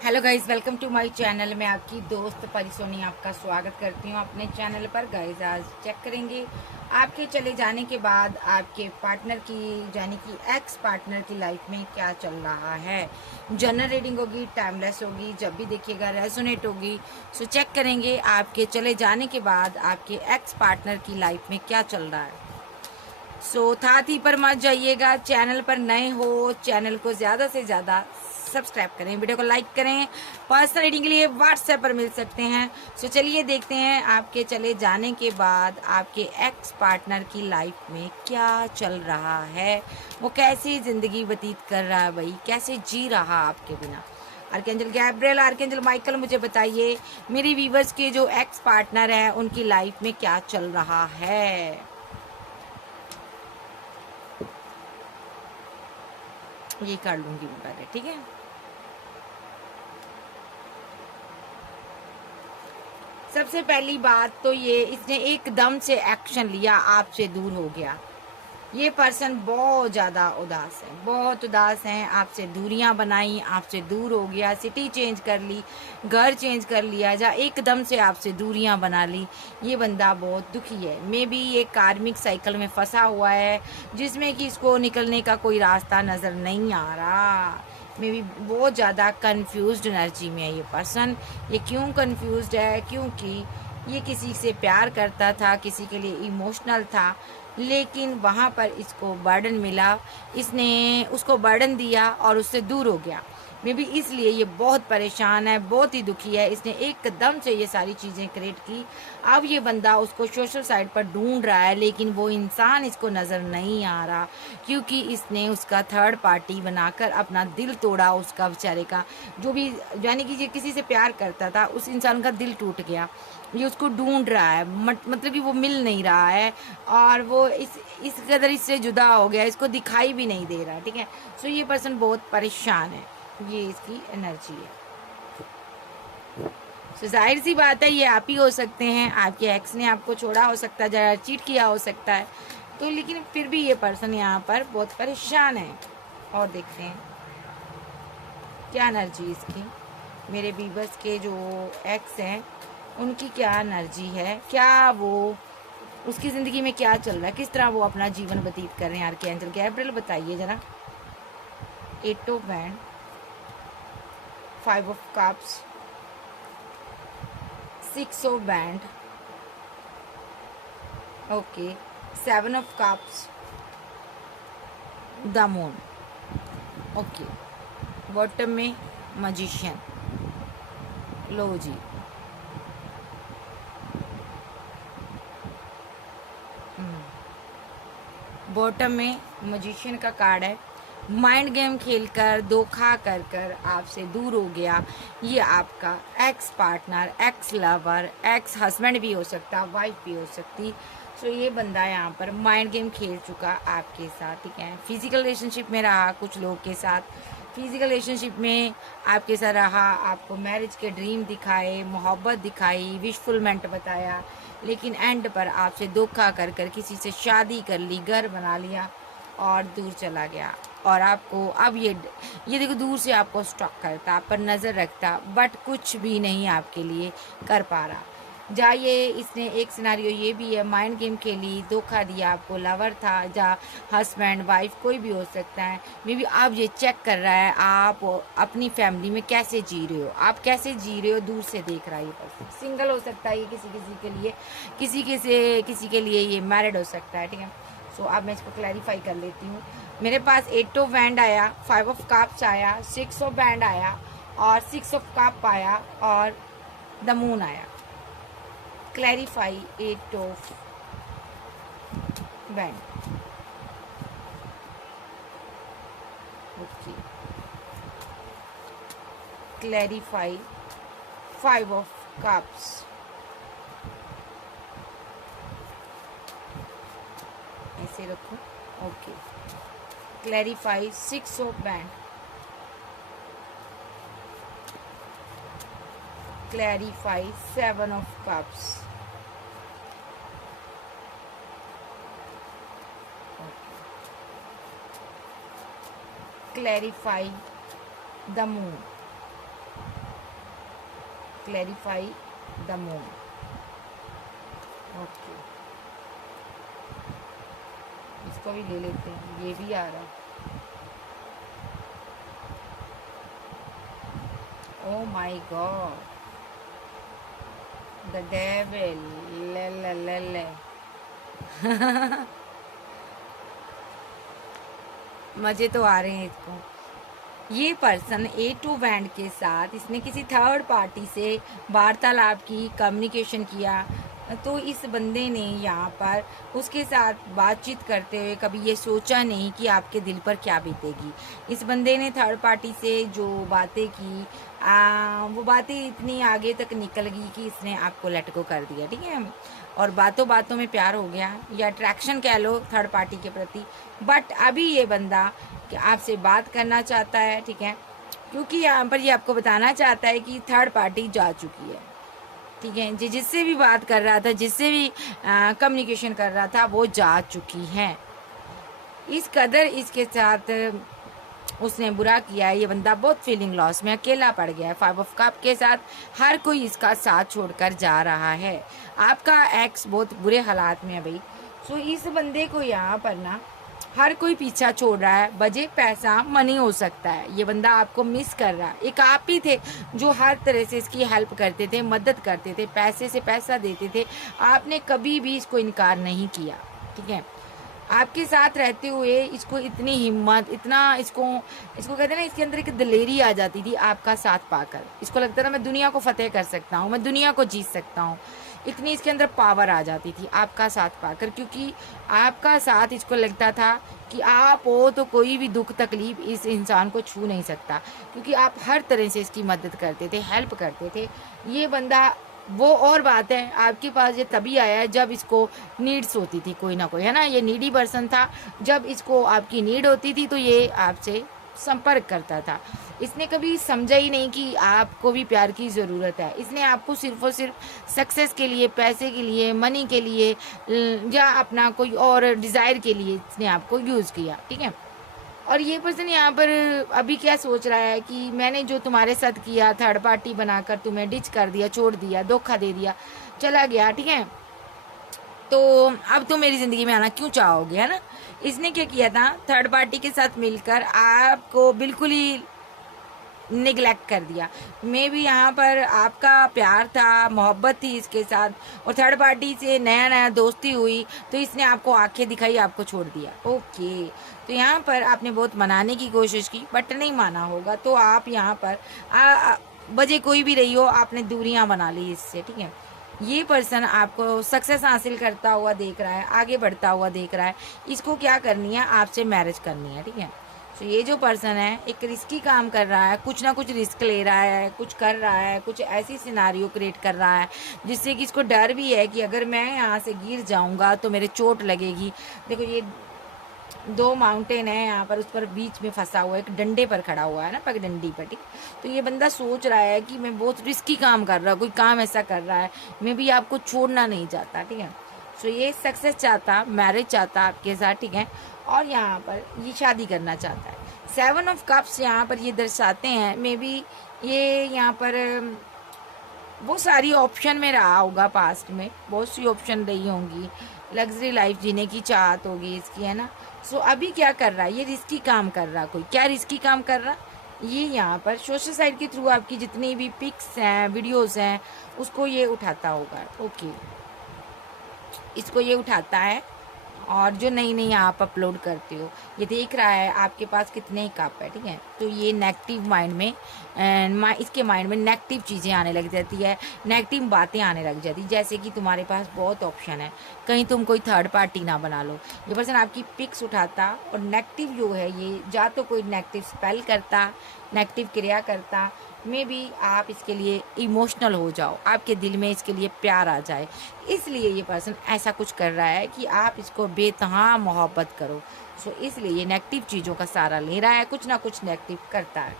Hello guys, welcome to my channel. मैं आपकी दोस्त परिसोनी आपका स्वागत करती हूँ अपने चैनल पर। गाइज आज चेक करेंगे आपके चले जाने के बाद आपके पार्टनर की यानी कि एक्स पार्टनर की लाइफ में क्या चल रहा है। जनरल रीडिंग होगी, टाइमलेस होगी, जब भी देखिएगा रेजोनेट होगी। सो चेक करेंगे आपके चले जाने के बाद आपके एक्स पार्टनर की लाइफ में क्या चल रहा है। सो था थी पर मत जाइएगा। चैनल पर नए हो, चैनल को ज़्यादा से ज़्यादा सब्सक्राइब करें, वीडियो को लाइक करें। पर्सनल रीडिंग के लिए व्हाट्सएप पर मिल सकते हैं। सो चलिए देखते हैं आपके चले जाने के बाद आपके एक्स पार्टनर की लाइफ में क्या चल रहा है। वो कैसी ज़िंदगी व्यतीत कर रहा है, भाई कैसे जी रहा आपके बिना। आर्कएंजल गैब्रियल, आर्कएंजल माइकल, मुझे बताइए मेरी व्यूवर्स के जो एक्स पार्टनर है उनकी लाइफ में क्या चल रहा है। ये कर लूंगी मैं पहले, ठीक है। सबसे पहली बात तो ये, इसने एकदम से एक्शन लिया, आपसे दूर हो गया। ये पर्सन बहुत ज़्यादा उदास है, बहुत उदास हैं। आपसे दूरियां बनाई, आपसे दूर हो गया, सिटी चेंज कर ली, घर चेंज कर लिया, जा एकदम से आपसे दूरियां बना ली। ये बंदा बहुत दुखी है। मे बी ये कार्मिक साइकिल में फंसा हुआ है जिसमें कि इसको निकलने का कोई रास्ता नज़र नहीं आ रहा। मे बी बहुत ज़्यादा कंफ्यूज्ड एनर्जी में है ये पर्सन। ये क्यों कंफ्यूज्ड है? क्योंकि ये किसी से प्यार करता था, किसी के लिए इमोशनल था, लेकिन वहाँ पर इसको बर्डन मिला, इसने उसको बर्डन दिया और उससे दूर हो गया। मे बी इसलिए ये बहुत परेशान है, बहुत ही दुखी है। इसने एकदम से ये सारी चीज़ें क्रिएट की। अब ये बंदा उसको सोशल साइड पर ढूंढ रहा है, लेकिन वो इंसान इसको नज़र नहीं आ रहा, क्योंकि इसने उसका थर्ड पार्टी बनाकर अपना दिल तोड़ा। उसका बेचारे का जो भी यानी कि ये किसी से प्यार करता था, उस इंसान का दिल टूट गया। ये उसको ढूंढ रहा है, मतलब कि वो मिल नहीं रहा है, और वो इस कदर इससे जुदा हो गया, इसको दिखाई भी नहीं दे रहा, ठीक है। सो ये पर्सन बहुत परेशान है, ये इसकी एनर्जी है। सो जाहिर सी बात है ये आप ही हो सकते हैं। आपके एक्स ने आपको छोड़ा हो सकता है, जरा चीट किया हो सकता है, तो लेकिन फिर भी ये पर्सन यहाँ पर बहुत परेशान है। और देखते हैं क्या एनर्जी इसकी। मेरे बीबस के जो एक्स हैं उनकी क्या एनर्जी है, क्या वो उसकी ज़िंदगी में क्या चल रहा है, किस तरह वो अपना जीवन व्यतीत कर रहे हैं। आर्कएंजल गैब्रियल बताइए ज़रा। Eight of wand, 5 of cups, 6 of wand, okay, 7 of cups, the moon, okay. Bottom में मजिशियन, लो जी, बॉटम में मजिशियन का कार्ड है। माइंड गेम खेलकर, धोखा कर कर आपसे दूर हो गया ये आपका ex partner, x lover, ex husband भी हो सकता, वाइफ भी हो सकती। सो ये बंदा यहाँ पर माइंड गेम खेल चुका आपके साथ, ठीक है। फिजिकल रिलेशनशिप में रहा कुछ लोग के साथ, फिजिकल रिलेशनशिप में आपके साथ रहा, आपको मैरिज के ड्रीम दिखाए, मोहब्बत दिखाई, विशफुलमेंट बताया, लेकिन एंड पर आपसे धोखा कर कर किसी से शादी कर ली, घर बना लिया और दूर चला गया। और आपको अब ये देखो, दूर से आपको स्टॉक करता, आप पर नज़र रखता, बट कुछ भी नहीं आपके लिए कर पा रहा। जाइए, इसने एक सिनारियो ये भी है, माइंड गेम खेली, धोखा दिया आपको, लवर था, जा हस्बैंड वाइफ कोई भी हो सकता है। मे बी आप ये चेक कर रहा है आप अपनी फैमिली में कैसे जी रहे हो, आप कैसे जी रहे हो, दूर से देख रहा है ये पर्सन। सिंगल हो सकता है ये किसी किसी के लिए, किसी के लिए ये मैरिड हो सकता है, ठीक है। सो अब मैं इसको क्लैरिफाई कर लेती हूँ। मेरे पास 8 ऑफ बैंड आया, 5 ऑफ कप्स आया, 6 ऑफ बैंड आया और 6 ऑफ कप आया और द मून आया। Clarify 8 of wand, okay. Clarify 5 of cups, ऐसे रखो, okay. Clarify 6 of band, clarify 7 of cups, clarify the moon, clarify the moon. Okay, इसको भी ले लेते हैं, ये भी आ रहा है। Oh my God, the devil, ले ले ले ले। मजे तो आ रहे हैं इसको। ये पर्सन A2 बैंड के साथ इसने किसी थर्ड पार्टी से वार्तालाप की, कम्युनिकेशन किया। तो इस बंदे ने यहाँ पर उसके साथ बातचीत करते हुए कभी ये सोचा नहीं कि आपके दिल पर क्या बीतेगी। इस बंदे ने थर्ड पार्टी से जो बातें की, वो बातें इतनी आगे तक निकल गई कि इसने आपको लेट गो कर दिया, ठीक है। और बातों बातों में प्यार हो गया, या अट्रैक्शन कह लो थर्ड पार्टी के प्रति। बट अभी ये बंदा कि आपसे बात करना चाहता है, ठीक है, क्योंकि यहाँ पर ये आपको बताना चाहता है कि थर्ड पार्टी जा चुकी है, ठीक है। जिससे भी बात कर रहा था, जिससे भी कम्युनिकेशन कर रहा था, वो जा चुकी है। इस कदर इसके साथ उसने बुरा किया है। ये बंदा बहुत फीलिंग लॉस में अकेला पड़ गया है। 5 ऑफ कप के साथ हर कोई इसका साथ छोड़कर जा रहा है। आपका एक्स बहुत बुरे हालात में है भाई। सो इस बंदे को यहाँ पर ना हर कोई पीछा छोड़ रहा है। बजे पैसा मनी हो सकता है, ये बंदा आपको मिस कर रहा है। एक आप ही थे जो हर तरह से इसकी हेल्प करते थे, मदद करते थे, पैसे से पैसा देते थे। आपने कभी भी इसको इनकार नहीं किया, ठीक है। आपके साथ रहते हुए इसको इतनी हिम्मत, इतना इसको कहते हैं ना, इसके अंदर एक दिलेरी आ जाती थी आपका साथ पाकर। इसको लगता था मैं दुनिया को फतेह कर सकता हूँ, मैं दुनिया को जीत सकता हूँ। इतनी इसके अंदर पावर आ जाती थी आपका साथ पाकर, क्योंकि आपका साथ इसको लगता था कि आप हो तो कोई भी दुख तकलीफ इस इंसान को छू नहीं सकता, क्योंकि आप हर तरह से इसकी मदद करते थे, हेल्प करते थे। ये बंदा वो और बात है, आपके पास ये तभी आया है जब इसको नीड्स होती थी, कोई ना कोई, है ना। ये नीडी पर्सन था। जब इसको आपकी नीड होती थी तो ये आपसे संपर्क करता था। इसने कभी समझा ही नहीं कि आपको भी प्यार की ज़रूरत है। इसने आपको सिर्फ और सिर्फ सक्सेस के लिए, पैसे के लिए, मनी के लिए, या अपना कोई और डिज़ायर के लिए इसने आपको यूज़ किया, ठीक है। और ये पर्सन यहाँ पर अभी क्या सोच रहा है कि मैंने जो तुम्हारे साथ किया, थर्ड पार्टी बनाकर तुम्हें डिच कर दिया, छोड़ दिया, धोखा दे दिया, चला गया, ठीक है, तो अब तुम मेरी ज़िंदगी में आना क्यों चाहोगे, है ना। इसने क्या किया था, थर्ड पार्टी के साथ मिलकर आपको बिल्कुल ही निगलेक्ट कर दिया। मे भी यहाँ पर आपका प्यार था, मोहब्बत थी इसके साथ, और थर्ड पार्टी से नया नया दोस्ती हुई तो इसने आपको आंखें दिखाई, आपको छोड़ दिया। ओके, तो यहाँ पर आपने बहुत मनाने की कोशिश की बट नहीं माना होगा, तो आप यहाँ पर वजह कोई भी रही हो, आपने दूरियाँ बना ली इससे, ठीक है। ये पर्सन आपको सक्सेस हासिल करता हुआ देख रहा है, आगे बढ़ता हुआ देख रहा है। इसको क्या करनी है, आपसे मैरिज करनी है, ठीक है। तो ये जो पर्सन है एक रिस्की काम कर रहा है, कुछ ना कुछ रिस्क ले रहा है, कुछ कर रहा है, कुछ ऐसी सिनारियो क्रिएट कर रहा है जिससे कि इसको डर भी है कि अगर मैं यहाँ से गिर जाऊँगा तो मेरे चोट लगेगी। देखो ये 2 माउंटेन है यहाँ पर, उस पर बीच में फंसा हुआ, एक डंडे पर खड़ा हुआ है ना, पगडंडी पर, ठीक। तो ये बंदा सोच रहा है कि मैं बहुत रिस्की काम कर रहा हूँ, कोई काम ऐसा कर रहा है, मैं भी आपको छोड़ना नहीं चाहता, ठीक है। सो ये सक्सेस चाहता, मैरिज चाहता आपके साथ, ठीक है। और यहाँ पर ये शादी करना चाहता है। 7 ऑफ कप्स यहाँ पर ये दर्शाते हैं, मे बी ये यहाँ पर बहुत सारी ऑप्शन में रहा होगा, पास्ट में बहुत सी ऑप्शन रही होंगी, लग्जरी लाइफ जीने की चाहत होगी इसकी, है ना। सो अभी क्या कर रहा है, ये रिस्की काम कर रहा। कोई क्या रिस्की काम कर रहा, ये यहाँ पर सोशल साइट के थ्रू आपकी जितनी भी पिक्स हैं, वीडियोस हैं, उसको ये उठाता होगा। ओके, इसको ये उठाता है, और जो नई नई आप अपलोड करते हो, ये देख रहा है आपके पास कितने कप है, ठीक है। तो ये नेगेटिव माइंड में, इसके माइंड में नेगेटिव चीज़ें आने लग जाती है, नेगेटिव बातें आने लग जाती, जैसे कि तुम्हारे पास बहुत ऑप्शन है, कहीं तुम कोई थर्ड पार्टी ना बना लो। ये पर्सन आपकी पिक्स उठाता, और नेगेटिव जो है ये या तो कोई नेगेटिव स्पेल करता, नेगेटिव क्रिया करता, मे बी आप इसके लिए इमोशनल हो जाओ, आपके दिल में इसके लिए प्यार आ जाए, इसलिए ये पर्सन ऐसा कुछ कर रहा है कि आप इसको बेतहा मोहब्बत करो। सो इसलिए ये नेगेटिव चीज़ों का सहारा ले रहा है, कुछ ना कुछ नेगेटिव करता है।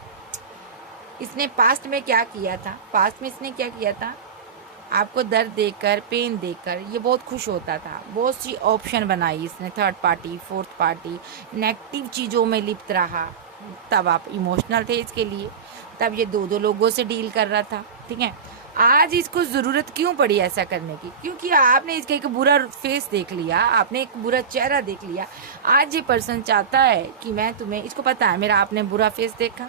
इसने पास्ट में क्या किया था, पास्ट में इसने क्या किया था, आपको दर्द देकर, पेन देकर ये बहुत खुश होता था। बहुत सी ऑप्शन बनाई इसने, third party, fourth party, negative चीज़ों में लिप्त रहा, तब आप इमोशनल थे इसके लिए, तब ये 2 लोगों से डील कर रहा था, ठीक है। आज इसको ज़रूरत क्यों पड़ी ऐसा करने की? क्योंकि आपने इसका एक बुरा फेस देख लिया, आपने एक बुरा चेहरा देख लिया। आज ये पर्सन चाहता है कि मैं तुम्हें, इसको पता है मेरा आपने बुरा फेस देखा,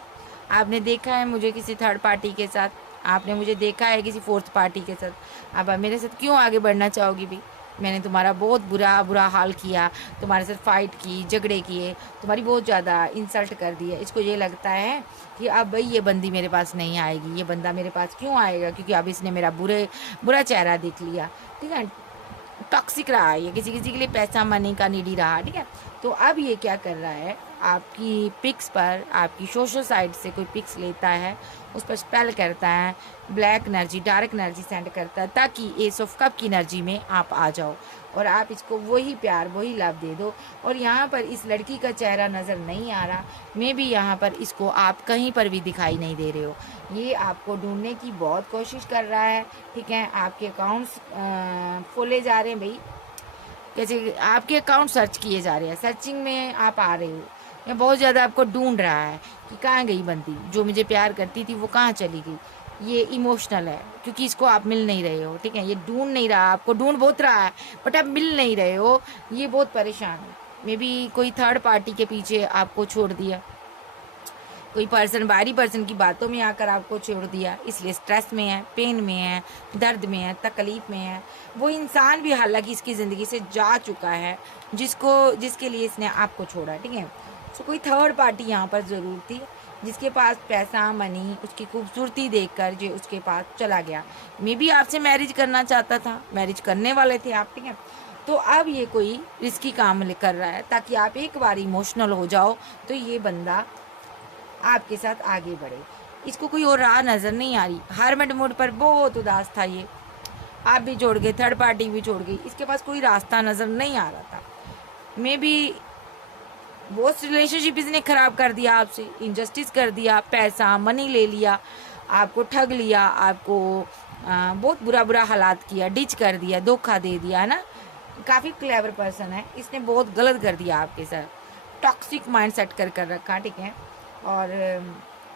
आपने देखा है मुझे किसी थर्ड पार्टी के साथ, आपने मुझे देखा है किसी फोर्थ पार्टी के साथ। अब आप मेरे साथ क्यों आगे बढ़ना चाहोगी भी? मैंने तुम्हारा बहुत बुरा बुरा हाल किया, तुम्हारे साथ फाइट की, झगड़े किए, तुम्हारी बहुत ज़्यादा इंसल्ट कर दी है। इसको ये लगता है कि अब भाई ये बंदी मेरे पास नहीं आएगी, ये बंदा मेरे पास क्यों आएगा, क्योंकि अब इसने मेरा बुरा चेहरा देख लिया। ठीक है, टॉक्सिक रहा है ये, किसी किसी के लिए पैसा मनी का नीडी रहा। ठीक है, तो अब ये क्या कर रहा है, आपकी पिक्स पर, आपकी सोशल साइट से कोई पिक्स लेता है, उस पर स्पेल करता है, black energy, dark energy send करता है, ताकि एस ऑफ कप की एनर्जी में आप आ जाओ और आप इसको वही प्यार वही लव दे दो। और यहाँ पर इस लड़की का चेहरा नज़र नहीं आ रहा, मे भी यहाँ पर इसको आप कहीं पर भी दिखाई नहीं दे रहे हो। ये आपको ढूंढने की बहुत कोशिश कर रहा है। ठीक है, आपके अकाउंट्स खोले जा रहे हैं भाई, कैसे आपके अकाउंट सर्च किए जा रहे हैं, सर्चिंग में आप आ रहे हो। ये बहुत ज़्यादा आपको ढूंढ रहा है कि कहाँ गई बंदी जो मुझे प्यार करती थी, वो कहाँ चली गई। ये इमोशनल है क्योंकि इसको आप मिल नहीं रहे हो। ठीक है, ये ढूंढ नहीं रहा, आपको ढूंढ बहुत रहा है बट आप मिल नहीं रहे हो। ये बहुत परेशान है, मे बी कोई थर्ड पार्टी के पीछे आपको छोड़ दिया, कोई पर्सन बाहरी पर्सन की बातों में आकर आपको छोड़ दिया, इसलिए स्ट्रेस में है, पेन में है, दर्द में है, तकलीफ में है। वो इंसान भी हालांकि इसकी ज़िंदगी से जा चुका है जिसके लिए इसने आपको छोड़ा। ठीक है, तो कोई थर्ड पार्टी यहाँ पर ज़रूर थी जिसके पास पैसा मनी, उसकी खूबसूरती देखकर जो उसके पास चला गया। मे बी आपसे मैरिज करना चाहता था, मैरिज करने वाले थे आप। ठीक है, तो अब ये कोई रिस्की काम कर रहा है ताकि आप एक बार इमोशनल हो जाओ तो ये बंदा आपके साथ आगे बढ़े। इसको कोई और राह नज़र नहीं आ रही। हारमेट मोड पर बहुत उदास था ये, आप भी छोड़ गए, थर्ड पार्टी भी छोड़ गई, इसके पास कोई रास्ता नज़र नहीं आ रहा था। मे बी बहुत रिलेशनशिप इसने ख़राब कर दिया, आपसे इनजस्टिस कर दिया, पैसा मनी ले लिया, आपको ठग लिया, आपको बहुत बुरा बुरा हालात किया, डिच कर दिया, धोखा दे दिया, है ना। काफ़ी क्लेवर पर्सन है, इसने बहुत गलत कर दिया आपके साथ, टॉक्सिक माइंड सेट कर रखा। ठीक है, और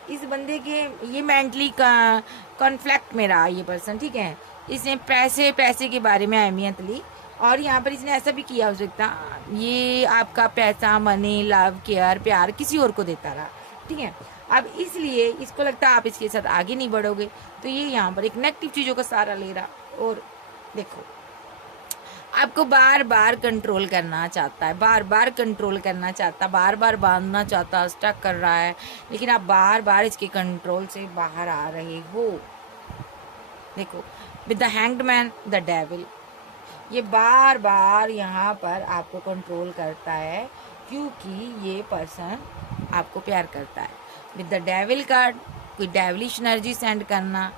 इस बंदे के ये मेंटली कॉन्फ्लिक्ट में रहा ये पर्सन। ठीक है, इसने पैसे के बारे में अहमियत ली और यहाँ पर इसने ऐसा भी किया हो सकता, ये आपका पैसा मनी लव केयर प्यार किसी और को देता रहा। ठीक है, अब इसलिए इसको लगता है आप इसके साथ आगे नहीं बढ़ोगे, तो ये यहाँ पर एक नेगेटिव चीज़ों का सहारा ले रहा। और देखो, आपको बार बार कंट्रोल करना चाहता है, बार बार कंट्रोल करना चाहता, बार बार बांधना चाहता, स्टक कर रहा है, लेकिन आप बार बार इसके कंट्रोल से बाहर आ रहे हो। देखो, with the hanged man the devil, ये बार बार यहाँ पर आपको कंट्रोल करता है क्योंकि ये पर्सन आपको प्यार करता है। विद द डेविल कार्ड कोई डेविलिश एनर्जी सेंड करना,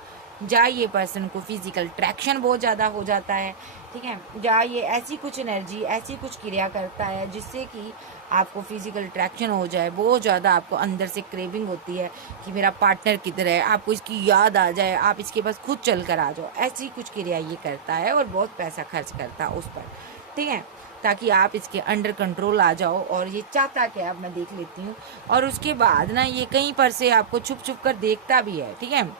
या ये पर्सन को फिजिकल ट्रैक्शन बहुत ज़्यादा हो जाता है। ठीक है, या ये ऐसी कुछ एनर्जी, ऐसी कुछ क्रिया करता है जिससे कि आपको फिजिकल ट्रैक्शन हो जाए, बहुत ज़्यादा आपको अंदर से क्रेविंग होती है कि मेरा पार्टनर किधर है, आपको इसकी याद आ जाए, आप इसके पास खुद चल कर आ जाओ। ऐसी कुछ क्रिया ये करता है और बहुत पैसा खर्च करता है उस पर। ठीक है, ताकि आप इसके अंडर कंट्रोल आ जाओ। और ये चाहता क्या, अब मैं देख लेती हूँ। और उसके बाद ना ये कहीं पर से आपको छुप छुप कर देखता भी है। ठीक है,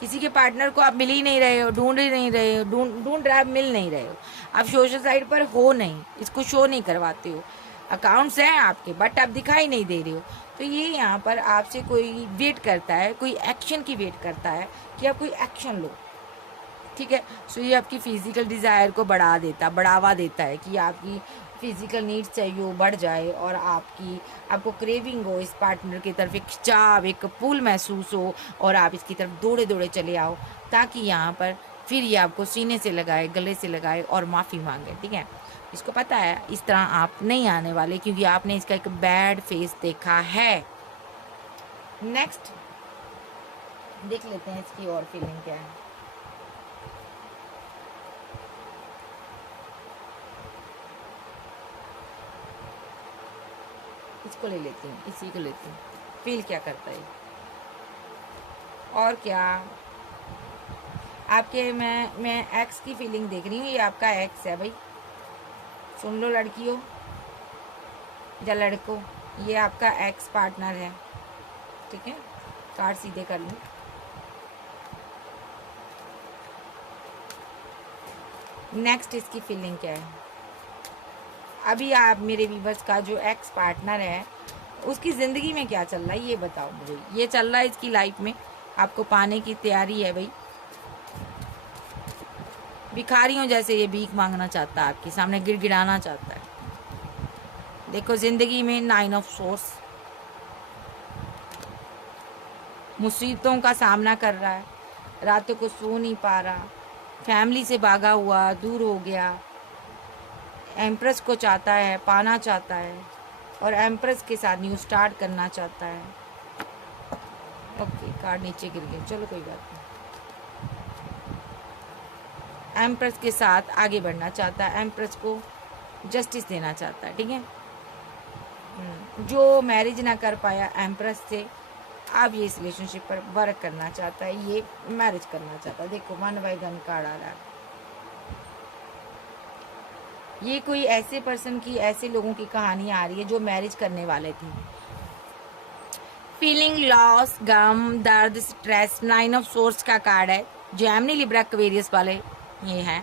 किसी के पार्टनर को आप मिल ही नहीं रहे हो, ढूंढ ही नहीं रहे हो, ढूंढ रहे आप मिल नहीं रहे हो, आप सोशल साइट पर हो नहीं, इसको शो नहीं करवाते हो, अकाउंट्स हैं आपके बट आप दिखाई नहीं दे रहे हो। तो ये यहाँ पर आपसे कोई वेट करता है, कोई एक्शन की वेट करता है कि आप कोई एक्शन लो। ठीक है, सो ये आपकी फिजिकल डिज़ायर को बढ़ावा देता है कि आपकी फिजिकल नीड्स चाहिए वो बढ़ जाए और आपको क्रेविंग हो इस पार्टनर की तरफ, एक खिंचाव, एक पुल महसूस हो और आप इसकी तरफ दौड़े दौड़े चले आओ, ताकि यहाँ पर फिर ये आपको सीने से लगाए, गले से लगाए और माफ़ी मांगे। ठीक है, इसको पता है इस तरह आप नहीं आने वाले क्योंकि आपने इसका एक बैड फेस देखा है। नेक्स्ट देख लेते हैं इसकी और फीलिंग क्या है। इसको ले लेती हूँ, इसी को लेती हूँ, फील क्या करता है। और क्या आपके मैं एक्स की फीलिंग देख रही हूँ, ये आपका एक्स है भाई, सुन लो लड़कियों या लड़कों, ये आपका एक्स पार्टनर है। ठीक है, कार्ड सीधे कर लूँ। नेक्स्ट इसकी फीलिंग क्या है? अभी आप मेरे व्यूवर्स का जो एक्स पार्टनर है उसकी ज़िंदगी में क्या चल रहा है ये बताओ मुझे। ये चल रहा है इसकी लाइफ में, आपको पाने की तैयारी है भाई। भिखारियों जैसे ये भीख मांगना चाहता है, आपके सामने गिड़गिड़ाना चाहता है। देखो ज़िंदगी में 9 ऑफ सोर्स, मुसीबतों का सामना कर रहा है, रातों को सो नहीं पा रहा, फैमिली से भागा हुआ, दूर हो गया, एम्प्रेस को चाहता है, पाना चाहता है और एम्प्रेस के साथ न्यू स्टार्ट करना चाहता है। ओके, कार्ड नीचे गिर गया, चलो कोई बात नहीं। एम्प्रेस के साथ आगे बढ़ना चाहता है, एम्प्रेस को जस्टिस देना चाहता है, ठीक है। जो मैरिज ना कर पाया एम्प्रेस से, अब ये इस रिलेशनशिप पर वर्क करना चाहता है, ये मैरिज करना चाहता है। देखो 1 बाय गन कार्ड आ रहा है। ये कोई ऐसे पर्सन की, ऐसे लोगों की कहानी आ रही है जो मैरिज करने वाले थे। फीलिंग लॉस, गम, दर्द, स्ट्रेस, 9 ऑफ सोर्स का कार्ड है। जेमिनी, लिब्रा, एक्वेरियस वाले ये हैं,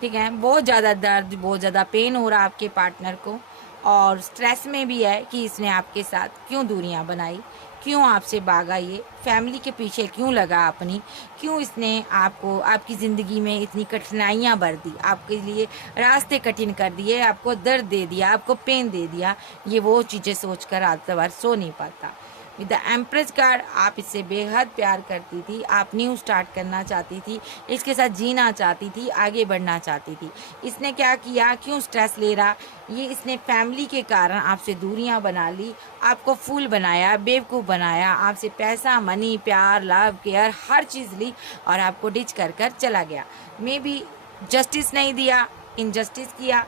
ठीक है। बहुत ज़्यादा दर्द, बहुत ज़्यादा पेन हो रहा है आपके पार्टनर को, और स्ट्रेस में भी है कि इसने आपके साथ क्यों दूरियां बनाई, क्यों आपसे भागा, ये फैमिली के पीछे क्यों लगा अपनी, क्यों इसने आपको, आपकी ज़िंदगी में इतनी कठिनाइयां भर दी, आपके लिए रास्ते कठिन कर दिए, आपको दर्द दे दिया, आपको पेन दे दिया। ये वो चीज़ें सोचकर रात भर सो नहीं पाता। विद द एम्प्रेस कार्ड, आप इससे बेहद प्यार करती थी, आप न्यू स्टार्ट करना चाहती थी, इसके साथ जीना चाहती थी, आगे बढ़ना चाहती थी। इसने क्या किया, क्यों स्ट्रेस ले रहा, ये इसने फैमिली के कारण आपसे दूरियां बना ली, आपको फूल बनाया, बेवकूफ़ बनाया, आपसे पैसा, मनी, प्यार, लव, केयर हर चीज़ ली और आपको डिच कर कर चला गया। मे बी जस्टिस नहीं दिया, इनजस्टिस किया,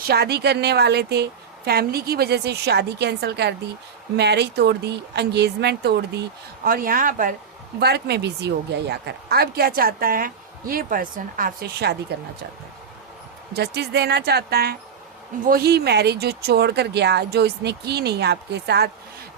शादी करने वाले थे, फैमिली की वजह से शादी कैंसिल कर दी, मैरिज तोड़ दी, एंगेजमेंट तोड़ दी, और यहाँ पर वर्क में बिजी हो गया जाकर। अब क्या चाहता है ये पर्सन, आपसे शादी करना चाहता है, जस्टिस देना चाहता है। वही मैरिज जो छोड़ कर गया, जो इसने की नहीं आपके साथ,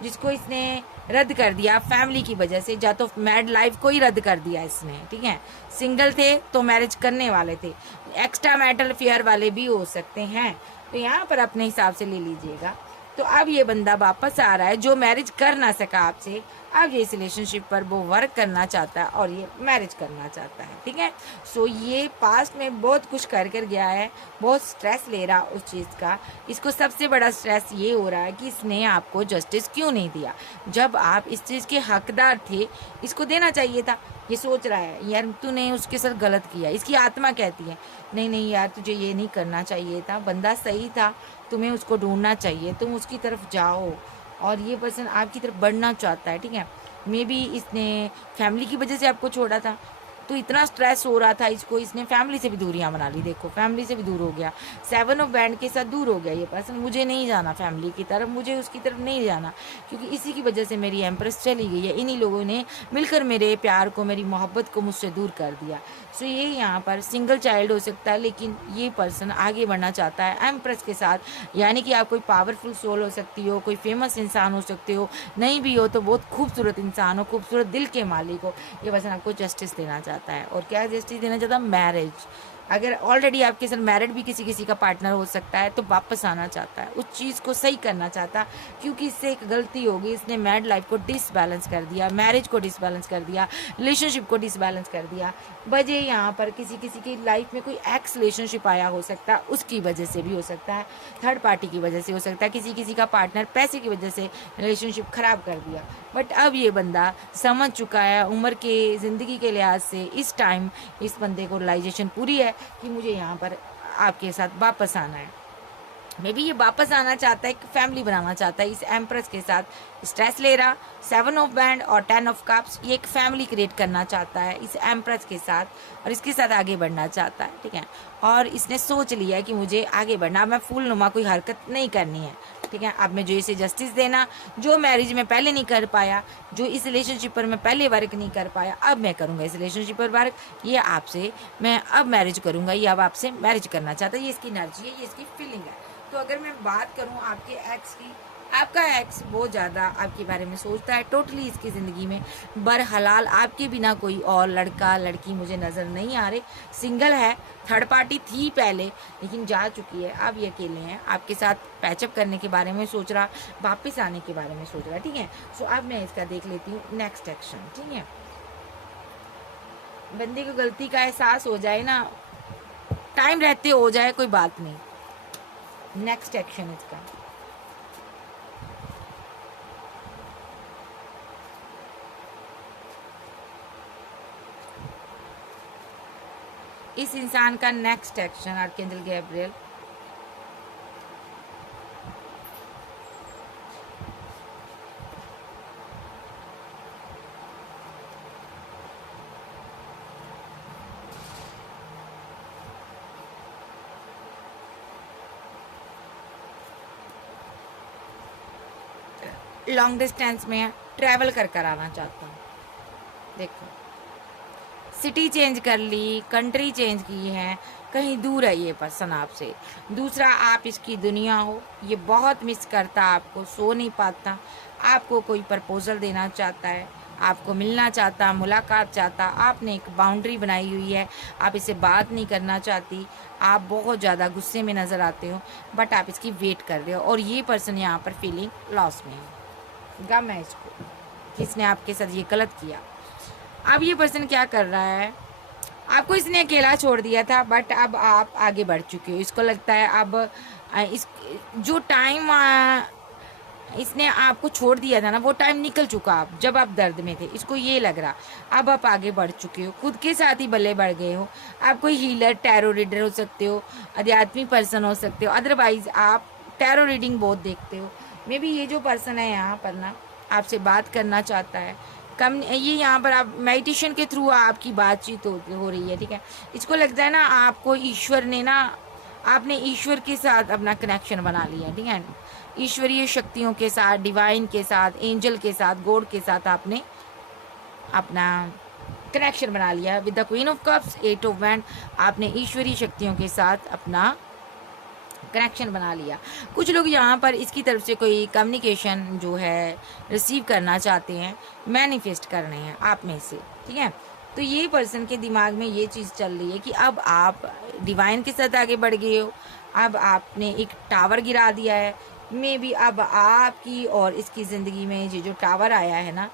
जिसको इसने रद्द कर दिया फैमिली की वजह से, या तो मैरिड लाइफ को ही रद्द कर दिया इसने, ठीक है। सिंगल थे तो मैरिज करने वाले थे, एक्स्ट्रा मैरिटल अफेयर वाले भी हो सकते हैं, तो यहाँ पर अपने हिसाब से ले लीजिएगा। तो अब ये बंदा वापस आ रहा है जो मैरिज कर ना सका आपसे, अब ये इस रिलेशनशिप पर वो वर्क करना चाहता है और ये मैरिज करना चाहता है, ठीक है। सो ये पास्ट में बहुत कुछ कर कर गया है, बहुत स्ट्रेस ले रहा उस चीज़ का। इसको सबसे बड़ा स्ट्रेस ये हो रहा है कि इसने आपको जस्टिस क्यों नहीं दिया, जब आप इस चीज़ के हकदार थे, इसको देना चाहिए था। ये सोच रहा है यार तूने उसके साथ गलत किया, इसकी आत्मा कहती है नहीं नहीं यार तुझे ये नहीं करना चाहिए था, बंदा सही था, तुम्हें उसको ढूंढना चाहिए, तुम उसकी तरफ जाओ, और ये पर्सन आपकी तरफ बढ़ना चाहता है, ठीक है। मे बी इसने फैमिली की वजह से आपको छोड़ा था, तो इतना स्ट्रेस हो रहा था इसको, इसने फैमिली से भी दूरियां बना ली। देखो फैमिली से भी दूर हो गया, 7 ऑफ बैंड के साथ दूर हो गया ये पर्सन। मुझे नहीं जाना फैमिली की तरफ, मुझे उसकी तरफ नहीं जाना, क्योंकि इसी की वजह से मेरी एम्प्रेस चली गई है, इन्हीं लोगों ने मिलकर मेरे प्यार को, मेरी मोहब्बत को मुझसे दूर कर दिया। सो ये यहाँ पर सिंगल चाइल्ड हो सकता है, लेकिन ये पर्सन आगे बढ़ना चाहता है एम्प्रेस के साथ। यानी कि आप कोई पावरफुल सोल हो सकती हो, कोई फेमस इंसान हो सकते हो, नहीं भी हो तो बहुत खूबसूरत इंसान हो, खूबसूरत दिल के मालिक हो, ये पर्सन आपको जस्टिस देना चाहता है। और क्या जस्टिस देना चाहता है, मैरिज। अगर ऑलरेडी आपके साथ मैरिड भी किसी का पार्टनर हो सकता है, तो वापस आना चाहता है, उस चीज़ को सही करना चाहता है, क्योंकि इससे एक गलती होगी, इसने मैरिड लाइफ को डिसबैलेंस कर दिया, मैरिज को डिसबैलेंस कर दिया, रिलेशनशिप को डिसबैलेंस कर दिया। वजह यहाँ पर किसी की लाइफ में कोई एक्स रिलेशनशिप आया हो सकता है, उसकी वजह से भी हो सकता है, थर्ड पार्टी की वजह से हो सकता है, किसी का पार्टनर पैसे की वजह से रिलेशनशिप खराब कर दिया। बट अब ये बंदा समझ चुका है, उम्र के, ज़िंदगी के लिहाज से इस टाइम इस बंदे को रियलाइजेशन पूरी है कि मुझे यहाँ पर आपके साथ वापस आना है। मे बी ये वापस आना चाहता है, फैमिली बनाना चाहता है इस एम्प्रेस के साथ, स्ट्रेस ले रहा, 7 ऑफ बैंड और 10 ऑफ कप्स, ये एक फैमिली क्रिएट करना चाहता है इस एम्प्रेस के साथ, और इसके साथ आगे बढ़ना चाहता है, ठीक है। और इसने सोच लिया है कि मुझे आगे बढ़ना, मैं फूल नुमा कोई हरकत नहीं करनी है, ठीक है। अब मैं जो इसे जस्टिस देना, जो मैरिज में पहले नहीं कर पाया, जो इस रिलेशनशिप पर मैं पहले वर्क नहीं कर पाया, अब मैं करूँगा इस रिलेशनशिप पर वर्क। ये आपसे मैं अब मैरिज करूँगा, ये अब आपसे मैरिज करना चाहता है, ये इसकी एनर्जी है, ये इसकी फीलिंग है। तो अगर मैं बात करूँ आपके एक्स की, आपका एक्स बहुत ज़्यादा आपके बारे में सोचता है, टोटली इसकी ज़िंदगी में बरहलाल आपके बिना कोई और लड़का लड़की मुझे नज़र नहीं आ रहे, सिंगल है, थर्ड पार्टी थी पहले लेकिन जा चुकी है, अब ये अकेले हैं, आपके साथ पैचअप करने के बारे में सोच रहा, वापस आने के बारे में सोच रहा, ठीक है। सो अब मैं इसका देख लेती हूँ नेक्स्ट एक्शन, ठीक है। बंदे को गलती का एहसास हो जाए ना, टाइम रहते हो जाए कोई बात नहीं। नेक्स्ट एक्शन इसका, इस इंसान का next action archangel Gabriel, long distance में ट्रैवल कर आना चाहता हूँ। देखो सिटी चेंज कर ली, कंट्री चेंज की है, कहीं दूर है ये पर्सन आपसे। दूसरा, आप इसकी दुनिया हो, ये बहुत मिस करता, आपको सो नहीं पाता, आपको कोई प्रपोजल देना चाहता है, आपको मिलना चाहता, मुलाकात चाहता, आपने एक बाउंड्री बनाई हुई है, आप इससे बात नहीं करना चाहती, आप बहुत ज़्यादा गुस्से में नज़र आते हो, बट आप इसकी वेट कर रहे हो। और ये पर्सन यहाँ पर फीलिंग लॉस में है, गम है इसको, किसने आपके साथ ये गलत किया। अब ये पर्सन क्या कर रहा है, आपको इसने अकेला छोड़ दिया था, बट अब आप आगे बढ़ चुके हो। इसको लगता है अब इस जो टाइम इसने आपको छोड़ दिया था ना, वो टाइम निकल चुका, आप जब आप दर्द में थे, इसको ये लग रहा। अब आप आगे बढ़ चुके हो, खुद के साथ ही बल्ले बढ़ गए हो। आप कोई हीलर, टैरो रीडर हो सकते हो, आध्यात्मिक पर्सन हो सकते हो, अदरवाइज आप टैरो रीडिंग बहुत देखते हो। मे बी ये जो पर्सन है यहाँ पर ना आपसे बात करना चाहता है, कम ये यहाँ पर आप मेडिटेशन के थ्रू आपकी बातचीत हो रही है, ठीक है। इसको लगता है ना आपको ईश्वर ने ना, आपने ईश्वर के साथ अपना कनेक्शन बना लिया, ठीक है। ईश्वरीय शक्तियों के साथ, डिवाइन के साथ, एंजल के साथ, गॉड के साथ आपने अपना कनेक्शन बना लिया with the queen of cups, eight of wand. आपने ईश्वरीय शक्तियों के साथ अपना कनेक्शन बना लिया। कुछ लोग यहाँ पर इसकी तरफ से कोई कम्युनिकेशन जो है रिसीव करना चाहते हैं, मैनिफेस्ट कर रहे हैं आप में से, ठीक है। तो ये पर्सन के दिमाग में ये चीज़ चल रही है कि अब आप डिवाइन के साथ आगे बढ़ गए हो, अब आपने एक टावर गिरा दिया है। मे बी अब आपकी और इसकी ज़िंदगी में ये जो टावर आया है ना,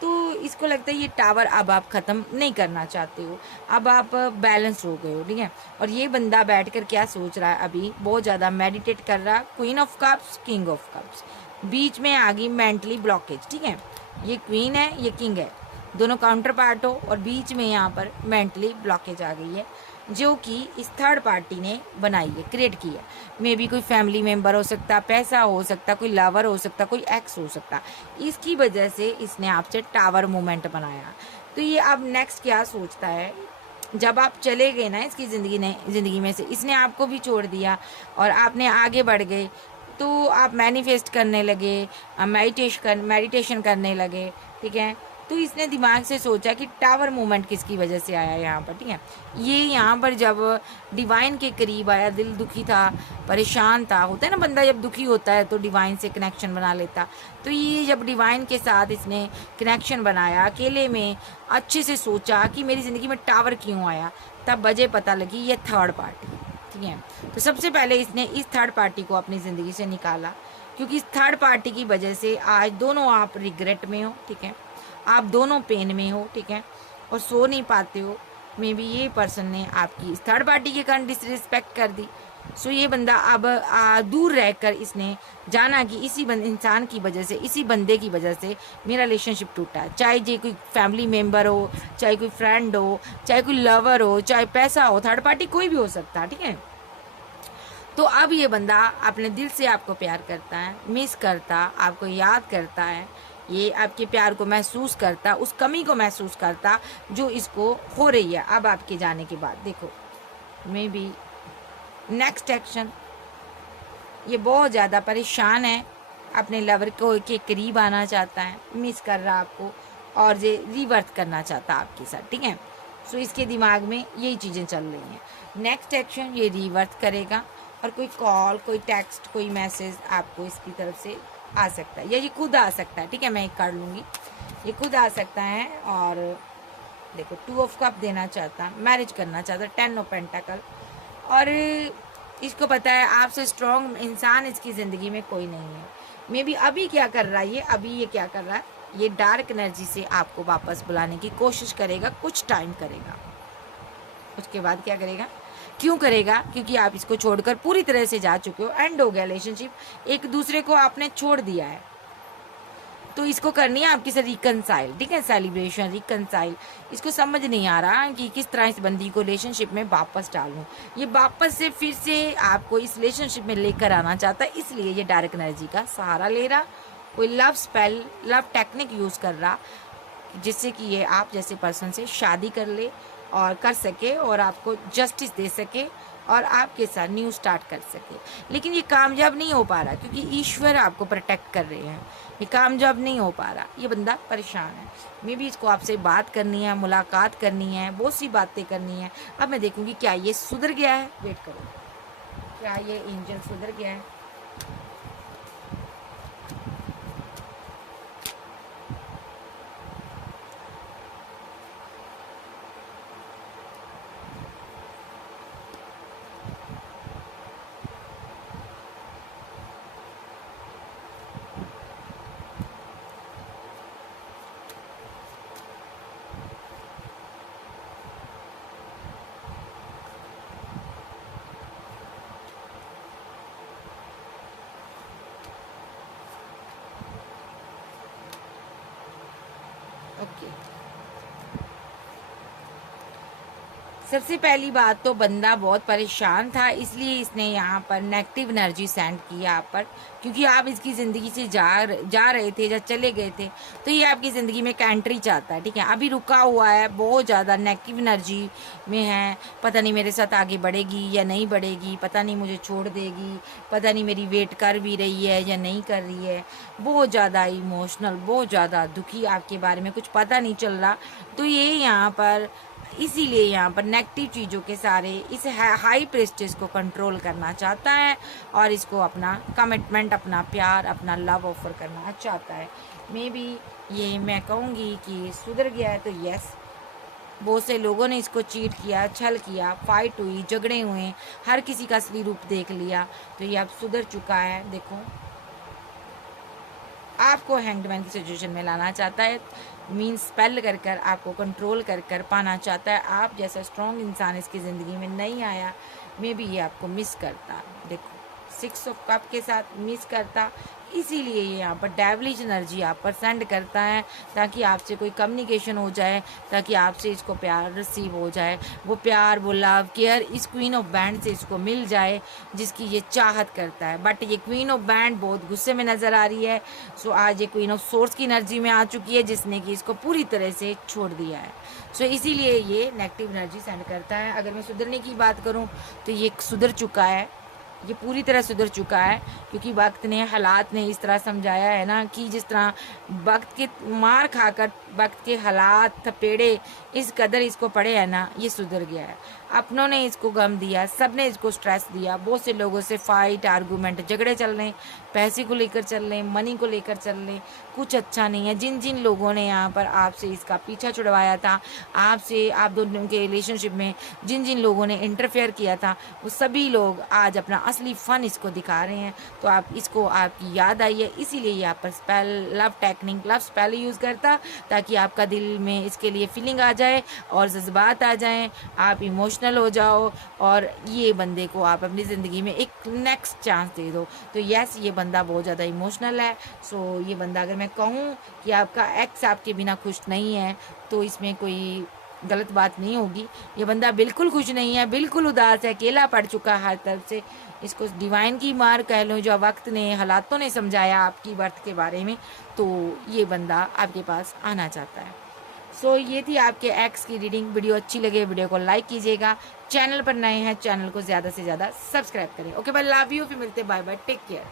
तो इसको लगता है ये टावर अब आप ख़त्म नहीं करना चाहते हो, अब आप बैलेंस हो गए हो, ठीक है। और ये बंदा बैठकर क्या सोच रहा है, अभी बहुत ज़्यादा मेडिटेट कर रहा, queen of cups, king of cups, बीच में आ गई मेंटली ब्लॉकेज, ठीक है। ये क्वीन है, ये किंग है, दोनों काउंटर पार्ट हो, और बीच में यहाँ पर मेंटली ब्लॉकेज आ गई है, जो कि इस थर्ड पार्टी ने बनाई है, क्रिएट की है। मे बी कोई फैमिली मेम्बर हो सकता, पैसा हो सकता, कोई लवर हो सकता, कोई एक्स हो सकता, इसकी वजह से इसने आपसे टावर मोमेंट बनाया। तो ये अब नेक्स्ट क्या सोचता है, जब आप चले गए ना इसकी ज़िंदगी में से, इसने आपको भी छोड़ दिया और आपने आगे बढ़ गए, तो आप मैनिफेस्ट करने लगे, मेडिटेशन करने लगे, ठीक है। तो इसने दिमाग से सोचा कि टावर मूवमेंट किसकी वजह से आया यहाँ पर, ठीक है। ये यहाँ पर जब डिवाइन के करीब आया, दिल दुखी था, परेशान था, होता है ना बंदा जब दुखी होता है तो डिवाइन से कनेक्शन बना लेता। तो ये जब डिवाइन के साथ इसने कनेक्शन बनाया, अकेले में अच्छे से सोचा कि मेरी ज़िंदगी में टावर क्यों आया, तब वजह पता लगी ये थर्ड पार्टी, ठीक है। तो सबसे पहले इसने इस थर्ड पार्टी को अपनी ज़िंदगी से निकाला, क्योंकि इस थर्ड पार्टी की वजह से आज दोनों आप रिग्रेट में हो, ठीक है, आप दोनों पेन में हो, ठीक है, और सो नहीं पाते हो। मे बी ये पर्सन ने आपकी इस थर्ड पार्टी के कारण डिसरिस्पेक्ट कर दी। सो ये बंदा अब दूर रहकर इसने जाना कि इसी इंसान की वजह से, इसी बंदे की वजह से मेरा रिलेशनशिप टूटा है, चाहे ये कोई फैमिली मेम्बर हो, चाहे कोई फ्रेंड हो, चाहे कोई लवर हो, चाहे पैसा हो, थर्ड पार्टी कोई भी हो सकता है, ठीक है। तो अब ये बंदा अपने दिल से आपको प्यार करता है, मिस करता, आपको याद करता है, ये आपके प्यार को महसूस करता, उस कमी को महसूस करता जो इसको हो रही है अब आपके जाने के बाद। देखो मे बी नेक्स्ट एक्शन, ये बहुत ज़्यादा परेशान है, अपने लवर को के करीब आना चाहता है, मिस कर रहा आपको, और ये रिवर्थ करना चाहता आपके साथ, ठीक है। सो इसके दिमाग में यही चीज़ें चल रही हैं। नेक्स्ट एक्शन ये रिवर्थ करेगा, और कोई कॉल, कोई टेक्स्ट, कोई मैसेज आपको इसकी तरफ से आ सकता है, या ये खुद आ सकता है, ठीक है, मैं एक कार्ड लूँगी, ये खुद आ सकता है। और देखो 2 ऑफ कप देना चाहता, मैरिज करना चाहता, 10 ऑफ पेंटाकल, और इसको पता है आपसे स्ट्रॉन्ग इंसान इसकी ज़िंदगी में कोई नहीं है। मे बी अभी क्या कर रहा है ये, अभी ये क्या कर रहा है, ये डार्क एनर्जी से आपको वापस बुलाने की कोशिश करेगा, कुछ टाइम करेगा, उसके बाद क्या करेगा, क्यों करेगा, क्योंकि आप इसको छोड़कर पूरी तरह से जा चुके हो, एंड हो गया रिलेशनशिप, एक दूसरे को आपने छोड़ दिया है, तो इसको करनी है आपके साथ रिकनसाइल, ठीक है, सेलिब्रेशन, रिकनसाइल। इसको समझ नहीं आ रहा कि किस तरह इस बंदी को रिलेशनशिप में वापस डालूं, ये वापस से फिर से आपको इस रिलेशनशिप में लेकर आना चाहता है, इसलिए ये डार्क एनर्जी का सहारा ले रहा, कोई love spell, love technique use कर रहा, जिससे कि ये आप जैसे पर्सन से शादी कर ले और कर सके और आपको जस्टिस दे सके और आपके साथ न्यू स्टार्ट कर सके। लेकिन ये कामयाब नहीं हो पा रहा, क्योंकि ईश्वर आपको प्रोटेक्ट कर रहे हैं, ये कामयाब नहीं हो पा रहा, ये बंदा परेशान है। मे भी इसको आपसे बात करनी है, मुलाकात करनी है, बहुत सी बातें करनी है। अब मैं देखूंगी क्या ये सुधर गया है, वेट करो, क्या ये एंजल सुधर गया है। ओके, सबसे पहली बात तो बंदा बहुत परेशान था, इसलिए इसने यहाँ पर नेगेटिव एनर्जी सेंड की आप पर, क्योंकि आप इसकी ज़िंदगी से जा रहे थे या चले गए थे, तो ये आपकी ज़िंदगी में एक एंट्री चाहता है, ठीक है। अभी रुका हुआ है, बहुत ज़्यादा नेगेटिव एनर्जी में है, पता नहीं मेरे साथ आगे बढ़ेगी या नहीं बढ़ेगी, पता नहीं मुझे छोड़ देगी, पता नहीं मेरी वेट कर भी रही है या नहीं कर रही है, बहुत ज़्यादा इमोशनल, बहुत ज़्यादा दुखी, आपके बारे में कुछ पता नहीं चल रहा। तो ये यहाँ पर इसीलिए यहाँ पर नेगेटिव चीज़ों के सारे इस हाई प्रेस्टिज को कंट्रोल करना चाहता है और इसको अपना कमिटमेंट, अपना प्यार, अपना लव ऑफर करना चाहता है। मे बी ये मैं कहूँगी कि सुधर गया है, तो यस, बहुत से लोगों ने इसको चीट किया, छल किया, फाइट हुई, झगड़े हुए, हर किसी का असली रूप देख लिया, तो ये अब सुधर चुका है। देखो आपको हैंगमैन की सिचुएशन में लाना चाहता है, मीन्स स्पेल कर कर आपको कंट्रोल कर कर पाना चाहता है। आप जैसा स्ट्रॉन्ग इंसान इसकी ज़िंदगी में नहीं आया, मे बी ये आपको मिस करता। देखो 6 ऑफ कप के साथ मिस करता, इसीलिए ये यहाँ पर डेविलिश एनर्जी आप पर सेंड करता है, ताकि आपसे कोई कम्युनिकेशन हो जाए, ताकि आपसे इसको प्यार रिसीव हो जाए, वो प्यार, वो लव, केयर इस क्वीन ऑफ बैंड से इसको मिल जाए, जिसकी ये चाहत करता है। बट ये क्वीन ऑफ बैंड बहुत गुस्से में नज़र आ रही है, सो आज ये क्वीन ऑफ सोर्स की एनर्जी में आ चुकी है, जिसने कि इसको पूरी तरह से छोड़ दिया है। सो इसीलिए ये नेगेटिव एनर्जी सेंड करता है। अगर मैं सुधरने की बात करूँ तो ये सुधर चुका है, ये पूरी तरह सुधर चुका है, क्योंकि वक्त ने, हालात ने इस तरह समझाया है ना, कि जिस तरह वक्त के मार खाकर वक्त के हालात, थपेड़े इस कदर इसको पड़े हैं ना, ये सुधर गया है। अपनों ने इसको गम दिया, सब ने इसको स्ट्रेस दिया, बहुत से लोगों से फाइट, आर्गूमेंट, झगड़े चल रहे, पैसे को लेकर चल रहे, मनी को लेकर चल रहे, कुछ अच्छा नहीं है। जिन जिन लोगों ने यहाँ पर आपसे इसका पीछा छुड़वाया था, आपसे, आप दोनों के रिलेशनशिप में जिन जिन लोगों ने इंटरफेयर किया था, वो सभी लोग आज अपना असली फ़न इसको दिखा रहे हैं। तो आप इसको, आपकी याद आई है, इसीलिए यहाँ पर spell, love technique, love spell use करता, ताकि आपका दिल में इसके लिए फीलिंग आ जाए और जज्बात आ जाएं, आप इमोशनल हो जाओ और ये बंदे को आप अपनी ज़िंदगी में एक नेक्स्ट चांस दे दो। तो यस, ये बंदा बहुत ज़्यादा इमोशनल है। सो ये बंदा, अगर मैं कहूँ कि आपका एक्स आपके बिना खुश नहीं है, तो इसमें कोई गलत बात नहीं होगी। ये बंदा बिल्कुल खुश नहीं है, बिल्कुल उदास है, अकेला पड़ चुका है हर तरफ से। इसको डिवाइन की मार कह लो, जो वक्त ने, हालातों ने समझाया आपकी बर्थ के बारे में, तो ये बंदा आपके पास आना चाहता है। सो ये थी आपके एक्स की रीडिंग। वीडियो अच्छी लगे वीडियो को लाइक कीजिएगा, चैनल पर नए हैं चैनल को ज़्यादा से ज़्यादा सब्सक्राइब करें। ओके बाय, लव यू, फिर मिलते, बाय बाय, टेक केयर।